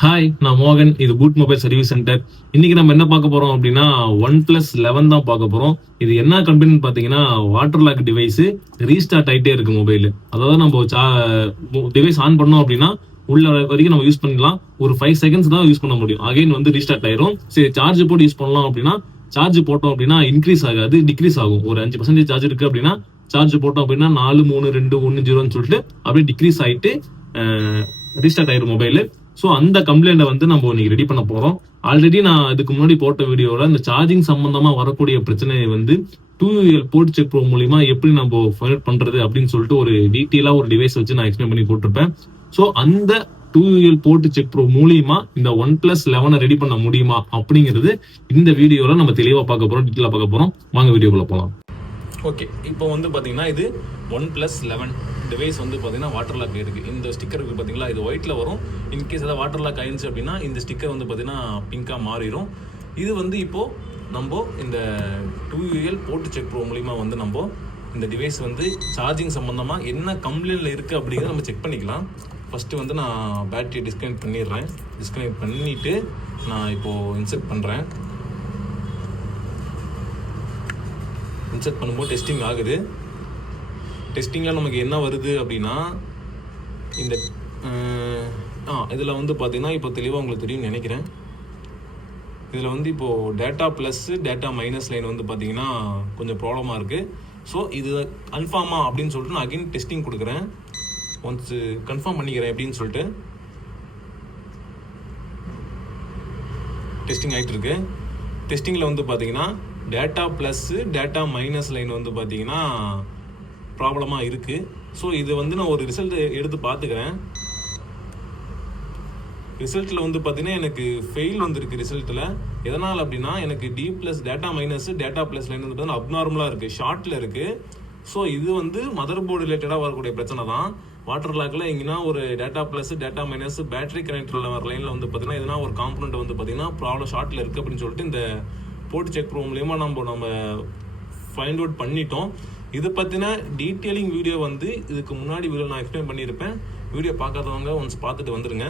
Hi, நான் மோகன். இது பூட் மொபைல் சர்வீஸ் சென்டர். இன்னைக்கு நம்ம என்ன பார்க்க போறோம் அப்படின்னா, OnePlus 11 தான் பார்க்க போறோம். இது என்ன கம்பெனின்னு பார்த்தீங்கன்னா, வாட்டர் லாக் டிவைஸ் ரீஸ்டார்ட் ஆயிட்டே இருக்கு மொபைல். அதாவது நம்ம டிவைஸ் ஆன் பண்ணோம் அப்படின்னா உள்ள வரைக்கும் நம்ம யூஸ் பண்ணலாம். ஒரு 5 செகண்ட்ஸ் தான் யூஸ் பண்ண முடியும். அகைன் வந்து ரீஸ்டார்ட் ஆயிரும். சரி, சார்ஜ் போட்டு யூஸ் பண்ணலாம் அப்படின்னா, சார்ஜ் போட்டோம் அப்படின்னா இன்க்ரீஸ் ஆகாது, டிக்ரீஸ் ஆகும். ஒரு 5% சார்ஜ் இருக்கு அப்படின்னா சார்ஜ் போட்டோம் அப்படின்னா 4 3 2 1 0ன்னு சொல்லிட்டு அப்படியே டிக்ரீஸ் ஆயிட்டு ரீஸ்டார்ட் ஆயிரும் மொபைல். ஸோ அந்த கம்ப்ளைண்ட்டை வந்து நம்ம இன்னைக்கு ரெடி பண்ண போறோம். ஆல்ரெடி நான் இதுக்கு முன்னாடி போட்ட வீடியோவில் இந்த சார்ஜிங் சம்பந்தமா வரக்கூடிய பிரச்சனையை வந்து 2UL போர்ட் செக் ப்ரோ மூலியமா எப்படி நம்ம ஃபைண்ட் அவுட் பண்றது அப்படின்னு சொல்லிட்டு ஒரு டீட்டெயிலா ஒரு டிவைஸ் வச்சு நான் எக்ஸ்பிளைன் பண்ணி போட்டிருப்பேன். ஸோ அந்த 2UL போர்ட் செக் ப்ரோ மூலியமா இந்த OnePlus 11 ரெடி பண்ண முடியுமா அப்படிங்கிறது இந்த வீடியோல நம்ம தெளிவா பார்க்க போறோம், டீட்டெயிலா பார்க்க போறோம். வாங்க வீடியோக்குள்ள போலாம். ஓகே, இப்போ வந்து பார்த்தீங்கன்னா இது OnePlus 11 டிவைஸ் வந்து பார்த்தீங்கன்னா வாட்டர் லாக் இருக்குது. இந்த ஸ்டிக்கர் இருக்குது பார்த்தீங்களா, இது ஒயிட்டில் வரும். இன்கேஸ் ஏதாவது வாட்டர் லாக் ஆயிடுச்சு அப்படின்னா இந்த ஸ்டிக்கர் வந்து பார்த்தீங்கன்னா பிங்காக மாறிடும். இது வந்து இப்போது நம்ம இந்த 2UL போர்ட் செக் ப்ரோ மூலிமா வந்து நம்ம இந்த டிவைஸ் வந்து சார்ஜிங் சம்மந்தமாக என்ன கம்ப்ளைண்ட்டில் இருக்குது அப்படிங்கிறத நம்ம செக் பண்ணிக்கலாம். ஃபஸ்ட்டு வந்து நான் பேட்டரியை டிஸ்கனெக்ட் பண்ணிடுறேன். டிஸ்கனெக்ட் பண்ணிவிட்டு நான் இப்போது இன்செர்ட் பண்ணுறேன். இன்செர்ட் பண்ணும்போது டெஸ்டிங் ஆகுது. டெஸ்டிங்கில் நமக்கு என்ன வருது அப்படின்னா இந்த இதில் வந்து பார்த்தீங்கன்னா இப்போ தெளிவாக உங்களுக்கு தெரியும்னு நினைக்கிறேன். இதில் வந்து இப்போது data plus data minus line வந்து பார்த்தீங்கன்னா கொஞ்சம் ப்ராப்ளமாக இருக்குது. ஸோ இது கன்ஃபார்மா அப்படின்னு சொல்லிட்டு நான் அகைன் டெஸ்டிங் கொடுக்குறேன். ஒன்ஸ் கன்ஃபார்ம் பண்ணிக்கிறேன் அப்படின்னு சொல்லிட்டு டெஸ்டிங் ஆகிட்டு இருக்கு. டெஸ்டிங்கில் வந்து பார்த்தீங்கன்னா data plus data minus line வந்து பார்த்தீங்கன்னா ப்ராப்ளமாக இருக்குது. ஸோ இது வந்து நான் ஒரு ரிசல்ட் எடுத்து பார்த்துக்கிறேன். ரிசல்ட்டில் வந்து பார்த்தீங்கன்னா எனக்கு ஃபெயில் வந்துருக்கு. ரிசல்ட்டில் எதனால் அப்படின்னா எனக்கு D plus data minus data plus line வந்து பார்த்தீங்கன்னா அப்நார்மலாக இருக்குது, ஷார்ட்டில் இருக்குது. ஸோ இது வந்து மதர் போர்டு ரிலேட்டடாக வரக்கூடிய பிரச்சனை தான். வாட்டர் லாக்கில் எங்கன்னா ஒரு data plus data minus battery கனெக்டரில் வர லைனில் வந்து பார்த்தீங்கன்னா எதனா ஒரு காம்பனண்ட் வந்து பார்த்தீங்கன்னா ப்ராப்ளம் ஷார்ட்டில் இருக்குது அப்படின்னு சொல்லிட்டு இந்த போர்ட் செக் ப்ரோ மூலியமாக நம்ம ஃபைண்ட் அவுட் பண்ணிட்டோம். இது பற்றின டீட்டெயிலிங் வீடியோ வந்து இதுக்கு முன்னாடி வீடியோ நான் எக்ஸ்பிளைன் பண்ணியிருப்பேன். வீடியோ பார்க்காதவங்க ஒன்ஸ் பார்த்துட்டு வந்துடுங்க.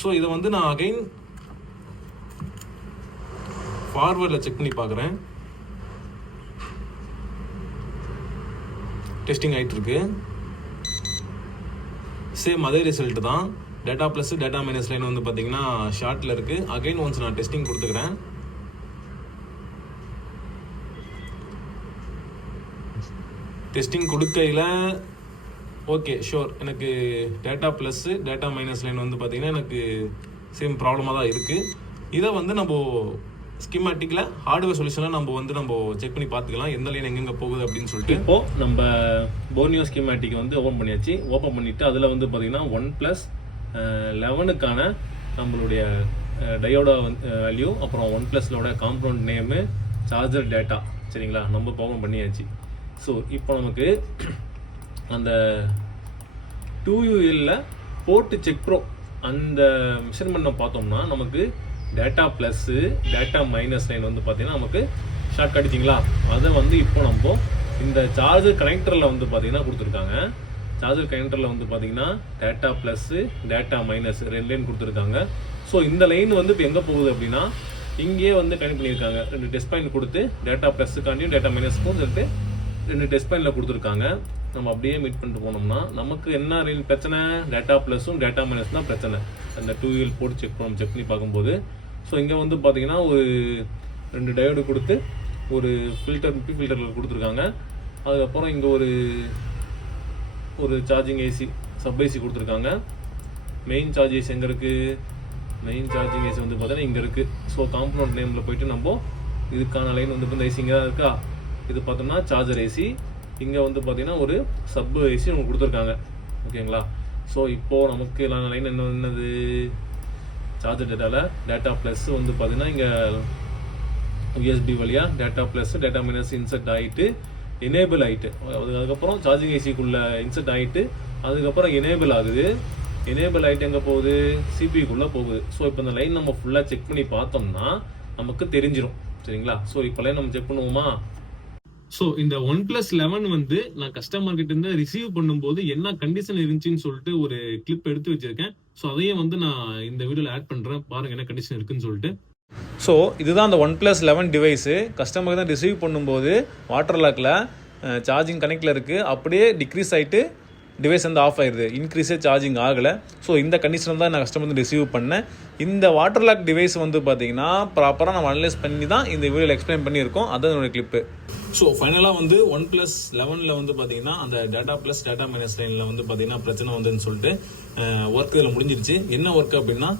ஸோ இதை வந்து நான் அகைன் ஃபார்வர்டில் செக் பண்ணி பார்க்குறேன். டெஸ்டிங் ஆகிட்டு இருக்கு. சேம் அதே ரிசல்ட் தான். Data plus data minus line வந்து பார்த்தீங்கன்னா ஷார்ட்டில் இருக்குது. அகைன் ஒன்ஸ் நான் டெஸ்டிங் கொடுத்துக்கிறேன். டெஸ்டிங் கொடுக்கையில் ஓகே ஷோர் எனக்கு data plus data minus line வந்து பார்த்தீங்கன்னா எனக்கு சேம் ப்ராப்ளமாக தான் இருக்குது. இதை வந்து நம்ம ஸ்கிமேட்டிக்கில் ஹார்ட்வேர் சொல்யூஷனில் நம்ம செக் பண்ணி பார்த்துக்கலாம் எந்த லைன் எங்கெங்கே போகுது அப்படின்னு சொல்லிட்டு. இப்போது நம்ம போர்னியோ ஸ்கிமேட்டிக் வந்து ஓப்பன் பண்ணியாச்சு. ஓப்பன் பண்ணிவிட்டு அதில் வந்து பார்த்தீங்கன்னா OnePlus 11க்கான நம்மளுடைய டயோட வேல்யூ, அப்புறம் OnePlus compound name, charger data, சரிங்களா, நம்ம ஓப்பன் பண்ணியாச்சு. ஸோ இப்போ நமக்கு அந்த 2UL போர்ட் செக் ப்ரோ அந்த மெஷர்மெண்ட்டை பார்த்தோம்னா நமக்கு data plus data minus line வந்து பார்த்தீங்கன்னா நமக்கு ஷார்ட் அடிச்சிங்களா. அதை வந்து இப்போ நம்ம இந்த சார்ஜர் கனெக்டரில் வந்து பார்த்தீங்கன்னா கொடுத்துருக்காங்க. சார்ஜர் கனெக்டரில் வந்து பார்த்தீங்கன்னா data plus data minus 2 line கொடுத்துருக்காங்க. ஸோ இந்த லைன் வந்து இப்போ எங்கே போகுது அப்படின்னா இங்கேயே வந்து கனெக்ட் பண்ணியிருக்காங்க. 2 டெஸ்ட் பாயிண்ட் கொடுத்து டேட்டா ப்ளஸ்ஸுக்காண்டியும் டேட்டா மைனஸ்க்கும் சொல்லிட்டு 2 டெஸ்ட் பாயிண்டில் கொடுத்துருக்காங்க. நம்ம அப்படியே மீட் பண்ணிட்டு போனோம்னா நமக்கு என்ன பிரச்சனை, டேட்டா ப்ளஸும் டேட்டா மைனஸ் தான் பிரச்சனை. அந்த 2UL போர்ட் செக் பண்ணி பார்க்கும்போது ஸோ இங்கே வந்து பார்த்தீங்கன்னா ஒரு 2 டயோடு கொடுத்து ஒரு ஃபில்டரில் கொடுத்துருக்காங்க. அதுக்கப்புறம் இங்கே ஒரு சார்ஜிங் ஏசி, சப் ஏசி கொடுத்துருக்காங்க. மெயின் சார்ஜ் ஏசி எங்கே இருக்குது? மெயின் சார்ஜிங் ஏசி வந்து பார்த்தீங்கன்னா இங்கே இருக்குது. ஸோ காம்பனண்ட் நேமில் போயிட்டு நம்ம இதுக்கான லைன் வந்து இந்த ஏசி இங்கே தான் இருக்கா. இது பார்த்தோம்னா சார்ஜர் ஏசி. இங்கே வந்து பார்த்தீங்கன்னா ஒரு சப் ஏசி நமக்கு கொடுத்துருக்காங்க. ஓகேங்களா. ஸோ இப்போது நமக்கு லைன் என்னது, சார்ஜர் டேட்டாவில் டேட்டா ப்ளஸ் வந்து பார்த்தீங்கன்னா இங்கே USB வழியாக data plus data minus insert ஆகிட்டு எனேபிள் ஆகிட்டு, அதுக்கப்புறம் சார்ஜிங் ஏசிக்குள்ளே இன்செர்ட் ஆகிட்டு அதுக்கப்புறம் எனேபிள் ஆகுது. எனேபிள் ஆகிட்டு எங்கே போகுது, சிபிக்குள்ளே போகுது. ஸோ இப்போ இந்த லைன் நம்ம ஃபுல்லாக செக் பண்ணி பார்த்தோம்னா நமக்கு தெரிஞ்சிடும், சரிங்களா. ஸோ இப்போ லைன் நம்ம செக் பண்ணுவோமா. ஸோ இந்த OnePlus 11 வந்து நான் கஸ்டமர் கிட்ட இருந்து ரிசீவ் பண்ணும்போது என்ன கண்டிஷன் இருந்துச்சுன்னு சொல்லிட்டு ஒரு கிளிப் எடுத்து வச்சிருக்கேன். ஸோ அதையும் வந்து நான் இந்த வீடியோல ஆட் பண்றேன், பாருங்க என்ன கண்டிஷன் இருக்குன்னு சொல்லிட்டு. ஸோ இதுதான் அந்த OnePlus 11 டிவைஸு. கஸ்டமருக்கு தான் ரிசீவ் பண்ணும்போது வாட்டர் லாக்கில் சார்ஜிங் கனெக்டில் இருக்குது, அப்படியே டிக்ரீஸ் ஆகிட்டு டிவைஸ் வந்து ஆஃப் ஆயிடுது, இன்க்ரீஸே சார்ஜிங் ஆகலை. ஸோ இந்த கண்டிஷன் தான் நான் கஸ்டமர் வந்து ரிசீவ் பண்ணேன். இந்த வாட்டர் லாக் டிவைஸ் வந்து பார்த்தீங்கன்னா ப்ராப்பராக நம்ம அனலைஸ் பண்ணி தான் இந்த வீடியோவில் எக்ஸ்பிளைன் பண்ணியிருக்கோம். அதுதான் என்னோட கிளிப்பு. ஸோ ஃபைனலாக வந்து OnePlus 11 வந்து பார்த்தீங்கன்னா அந்த டேட்டா ப்ளஸ் டேட்டா மைனஸ் லைனில் வந்து பார்த்தீங்கன்னா பிரச்சனை வந்துன்னு சொல்லிட்டு ஒர்க் இதில் முடிஞ்சிருச்சு. என்ன ஒர்க் அப்படின்னா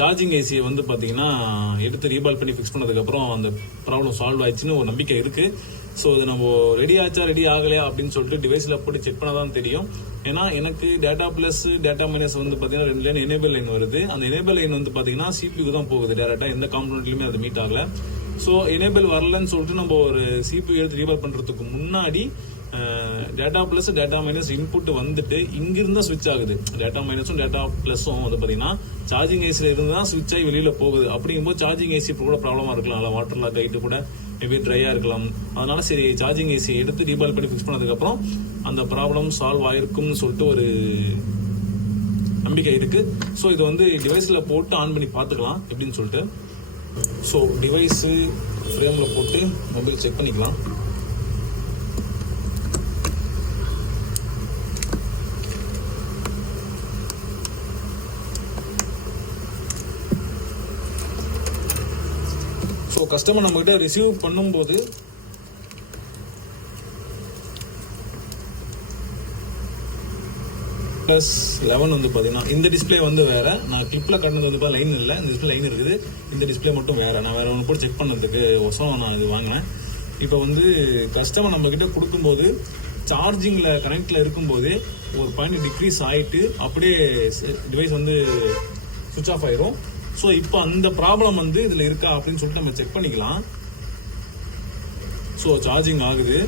சார்ஜிங் ஏசியை வந்து பார்த்தீங்கன்னா எடுத்து ரீபால் பண்ணி ஃபிக்ஸ் பண்ணதுக்கப்புறம் அந்த ப்ராப்ளம் சால்வ் ஆயிடுச்சுன்னு ஒரு நம்பிக்கை இருக்குது. ஸோ இது நம்ம ரெடி ஆச்சா ரெடி ஆகலையா அப்படின்னு சொல்லிட்டு டிவைஸில் போட்டு செக் பண்ண தான் தெரியும். ஏன்னா எனக்கு டேட்டா ப்ளஸ் டேட்டா மைனஸ் வந்து பார்த்தீங்கன்னா 2 லைன் எனேபிள் லைன் வருது. அந்த எனேபிள் லைன் வந்து பார்த்தீங்கன்னா சிபியூக்கு தான் போகுது டேரெக்டாக, எந்த காம்பனண்ட்லையுமே அது மீட் ஆகலை. ஸோ எனேபிள் வரலன்னு சொல்லிட்டு நம்ம ஒரு சிபியூ எடுத்து ரீபால் பண்ணுறதுக்கு முன்னாடி data plus data minus input வந்துட்டு இங்கிருந்து தான் ஸ்விட்ச் ஆகுது. டேட்டா மைனஸும் டேட்டா ப்ளஸும் வந்து பார்த்தீங்கன்னா சார்ஜிங் ஏசியில் இருந்து தான் ஸ்விட்ச் ஆகி வெளியில் போகுது. அப்படிங்கும்போது சார்ஜிங் ஏசி கூட ப்ராப்ளமாக இருக்கலாம், வாட்டர் லாக் ஆகிட்டு கூட மேபி ட்ரையாக இருக்கலாம். அதனால சரி சார்ஜிங் ஏசியை எடுத்து ரீபால் பண்ணி ஃபிக்ஸ் பண்ணதுக்கப்புறம் அந்த ப்ராப்ளம் சால்வ் ஆயிருக்கும்னு சொல்லிட்டு ஒரு நம்பிக்கை இருக்கு. ஸோ இதை வந்து டிவைஸில் போட்டு ஆன் பண்ணி பார்த்துக்கலாம் எப்படின்னு சொல்லிட்டு. ஸோ டிவைஸு ஃப்ரேமில் போட்டு மொபைல் செக் பண்ணிக்கலாம். ஸோ கஸ்டமர் நம்மகிட்ட ரிசீவ் பண்ணும்போது OnePlus 11 வந்து பார்த்தீங்கன்னா இந்த டிஸ்பிளே வந்து வேற. நான் கிளிப்பில் காட்டினது வந்து லைன் இல்லை, இந்த டிஸ்பிளே லைன் இருக்குது. இந்த டிஸ்பிளே மட்டும் வேற. நான் வேற ஒன்று கூட செக் பண்ணதுக்கு ஒசம் நான் இது வாங்கினேன். இப்போ வந்து கஸ்டமர் நம்ம கிட்ட கொடுக்கும்போது சார்ஜிங்கில் கனெக்டில் இருக்கும்போது ஒரு பாயிண்ட் டிக்ரீஸ் ஆகிட்டு அப்படியே டிவைஸ் வந்து சுவிட்ச் ஆஃப் ஆயிரும். ஸோ இப்போ அந்த ப்ராப்ளம் வந்து இதில் இருக்கா அப்படின்னு சொல்லிட்டு நம்ம செக் பண்ணிக்கலாம். ஸோ சார்ஜிங் ஆகுது.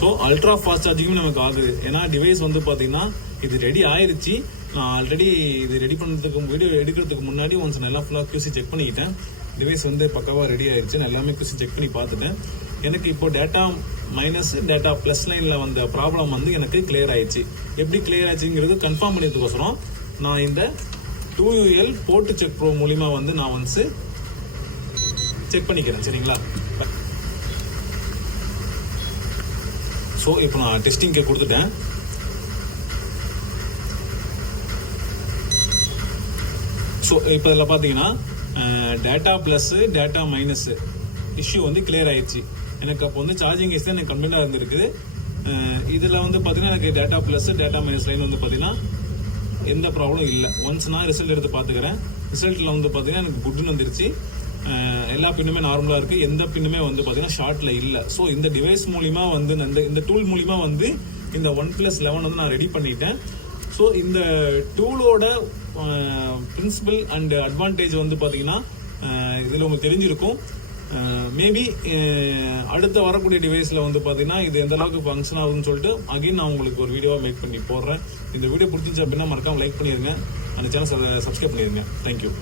ஸோ அல்ட்ரா ஃபாஸ்ட் சார்ஜிங்கும் நமக்கு ஆகுது. ஏன்னா டிவைஸ் வந்து பார்த்தீங்கன்னா இது ரெடி ஆயிருச்சு. நான் ஆல்ரெடி இது ரெடி பண்ணுறதுக்கு வீடியோ எடுக்கிறதுக்கு முன்னாடி ஒன்ஸ் நல்லா ஃபுல்லாக QC செக் பண்ணிக்கிட்டேன். டிவைஸ் வந்து பக்காவாக ரெடி ஆயிடுச்சு. நான் எல்லாமே QC செக் பண்ணி பார்த்துட்டேன். எனக்கு இப்போ டேட்டா மைனஸ் டேட்டா ப்ளஸ் லைனில் வந்த ப்ராப்ளம் வந்து எனக்கு கிளியர் ஆயிடுச்சு. எப்படி கிளியர் ஆச்சுங்கிறது கன்ஃபார்ம் பண்ணியதுக்கோசரம் நான் இந்த 2UL போர்ட் செக் ப்ரோ மூலிமா வந்து நான் வந்து செக் பண்ணிக்கிறேன். சரிங்களா? ஸோ இப்போ நான் டெஸ்டிங்க்கு கொடுத்துட்டேன். ஸோ இப்போ இதில் பார்த்தீங்கன்னா data plus data minus issue வந்து கிளியர் ஆயிடுச்சு. எனக்கு அப்போ வந்து சார்ஜிங் ஏசி தான் எனக்கு கம்ப்ளைண்டாக இருந்திருக்குது. இதில் வந்து பார்த்தீங்கன்னா எனக்கு data plus data minus line வந்து பார்த்தீங்கன்னா எந்த ப்ராப்ளம் இல்லை. ஒன்ஸ் நான் ரிசல்ட் எடுத்து பார்த்துக்கிறேன். ரிசல்ட்டில் வந்து பார்த்தீங்கன்னா எனக்கு குட்னு வந்துருச்சு. எல்லா பின்னுமே நார்மலாக இருக்குது, எந்த பின்னுமே வந்து பார்த்தீங்கன்னா ஷார்ட்டில் இல்லை. ஸோ இந்த டிவைஸ் மூலிமா வந்து இந்த டூல் மூலிமா வந்து இந்த OnePlus 11 வந்து நான் ரெடி பண்ணிட்டேன். ஸோ இந்த டூலோட பிரின்சிபல் அண்ட் அட்வான்டேஜ் வந்து பார்த்தீங்கன்னா இதில் உங்களுக்கு தெரிஞ்சிருக்கும். மேபி அடுத்த வரக்கூடிய டிவைஸில் வந்து பார்த்தீங்கன்னா இது எந்த அளவுக்கு ஃபங்க்ஷன் ஆகுதுன்னு சொல்லிட்டு அகைன் நான் உங்களுக்கு ஒரு வீடியோவாக மேக் பண்ணி போடுறேன். இந்த வீடியோ பிடிச்சிச்சு அப்படின்னா மறக்காமல் லைக் பண்ணிடுங்க, அந்த சேனல் சப்ஸ்கிரைப் பண்ணிடுங்க. தேங்க்யூ.